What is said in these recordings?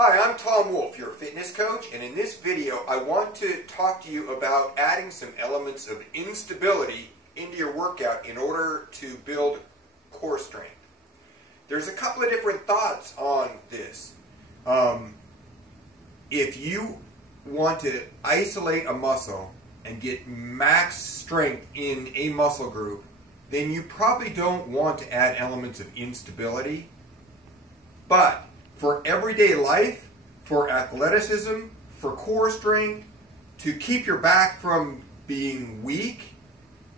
Hi, I'm Tom Wolf, your fitness coach, and in this video I want to talk to you about adding some elements of instability into your workout in order to build core strength. There's a couple of different thoughts on this. If you want to isolate a muscle and get max strength in a muscle group, then you probably don't want to add elements of instability. But for everyday life, for athleticism, for core strength, to keep your back from being weak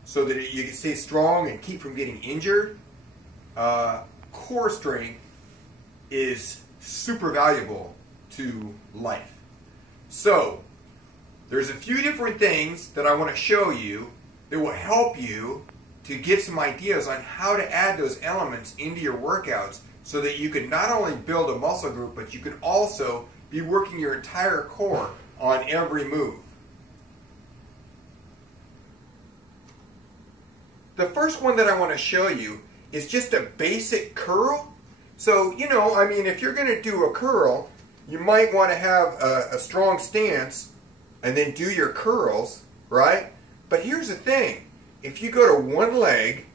so that you can stay strong and keep from getting injured, core strength is super valuable to life. So there's a few different things that I want to show you that will help you to get some ideas on how to add those elements into your workouts so that you can not only build a muscle group, but you can also be working your entire core on every move. The first one that I want to show you is just a basic curl. So, if you're going to do a curl, you might want to have a strong stance and then do your curls, right? But here's the thing. If you go to one leg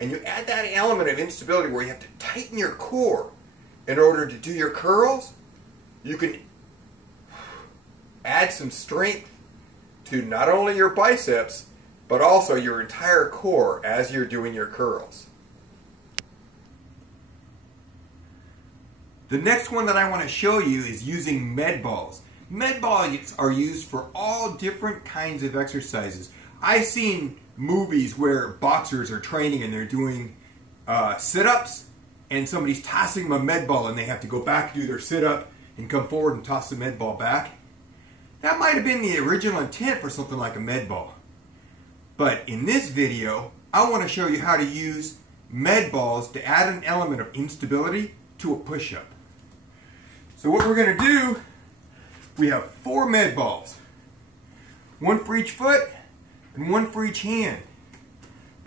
and you add that element of instability where you have to tighten your core in order to do your curls, you can add some strength to not only your biceps, but also your entire core as you're doing your curls. The next one that I want to show you is using med balls. Med balls are used for all different kinds of exercises. I've seen movies where boxers are training and they're doing sit-ups and somebody's tossing them a med ball and they have to go back and do their sit-up and come forward and toss the med ball back. That might have been the original intent for something like a med ball. But in this video, I want to show you how to use med balls to add an element of instability to a push-up. So what we're going to do, we have 4 med balls. One for each foot and one for each hand.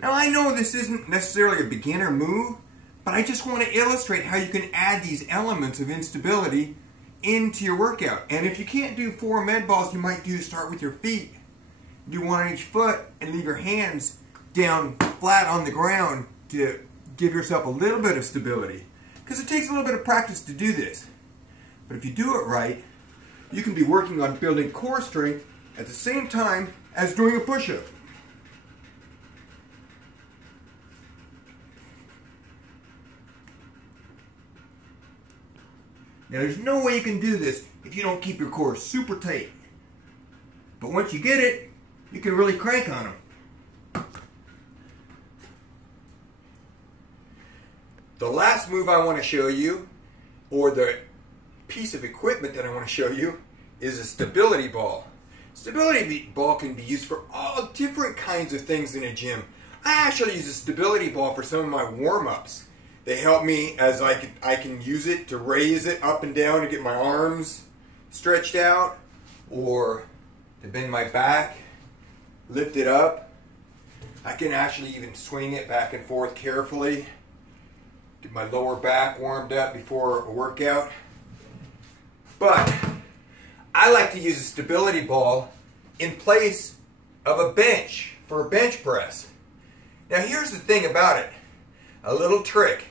Now I know this isn't necessarily a beginner move, but I just want to illustrate how you can add these elements of instability into your workout. And if you can't do 4 med balls, you might start with your feet. Do one on each foot and leave your hands down flat on the ground to give yourself a little bit of stability. Because it takes a little bit of practice to do this. But if you do it right, you can be working on building core strength at the same time as doing a push-up. Now there's no way you can do this if you don't keep your core super tight. But once you get it, you can really crank on them. The last move I want to show you, or the piece of equipment that I want to show you, is a stability ball. Stability ball can be used for all different kinds of things in a gym. I actually use a stability ball for some of my warm-ups. They help me as I can use it to raise it up and down to get my arms stretched out, or to bend my back, lift it up. I can actually even swing it back and forth carefully. Get my lower back warmed up before a workout. But I like to use a stability ball in place of a bench for a bench press. Now here's the thing about it. A little trick.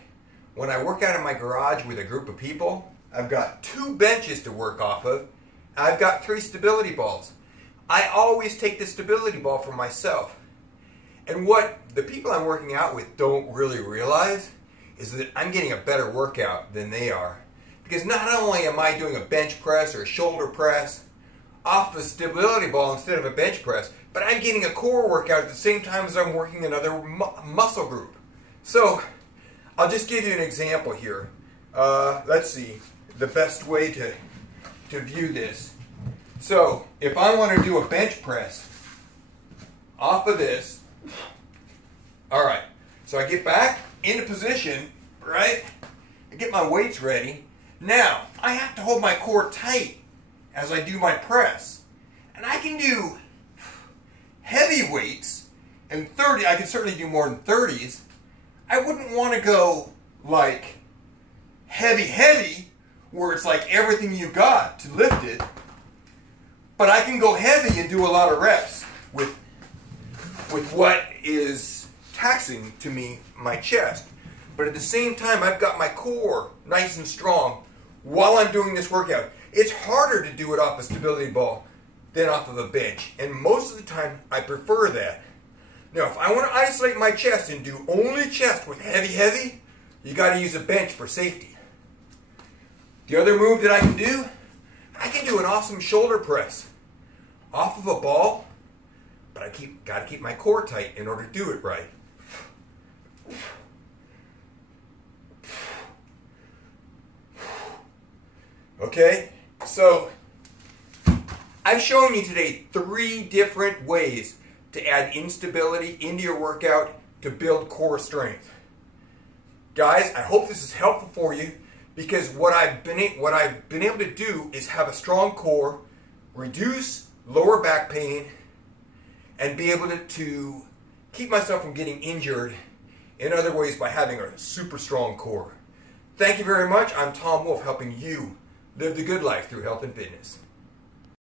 When I work out in my garage with a group of people, I've got 2 benches to work off of. I've got 3 stability balls. I always take the stability ball for myself. And what the people I'm working out with don't really realize is that I'm getting a better workout than they are. Because not only am I doing a bench press or a shoulder press off the stability ball instead of a bench press, but I'm getting a core workout at the same time as I'm working another muscle group. So I'll just give you an example here. Let's see the best way to view this. So if I want to do a bench press off of this, all right, so I get back into position, right? I get my weights ready. Now, I have to hold my core tight as I do my press. And I can do heavy weights, and I can certainly do more than 30s. I wouldn't want to go like heavy where it's like everything you got to lift it, but I can go heavy and do a lot of reps with what is taxing to me, my chest. But at the same time, I've got my core nice and strong while I'm doing this workout. It's harder to do it off a stability ball than off of a bench. And most of the time, I prefer that. Now, if I want to isolate my chest and do only chest with heavy, you got to use a bench for safety. The other move that I can do an awesome shoulder press off of a ball, but I got to keep my core tight in order to do it right. Okay, so I've shown you today 3 different ways to add instability into your workout to build core strength. Guys, I hope this is helpful for you, because what I've been able to do is have a strong core, reduce lower back pain, and be able to keep myself from getting injured in other ways by having a super strong core. Thank you very much. I'm Tom Wolf, helping you live the good life through health and fitness.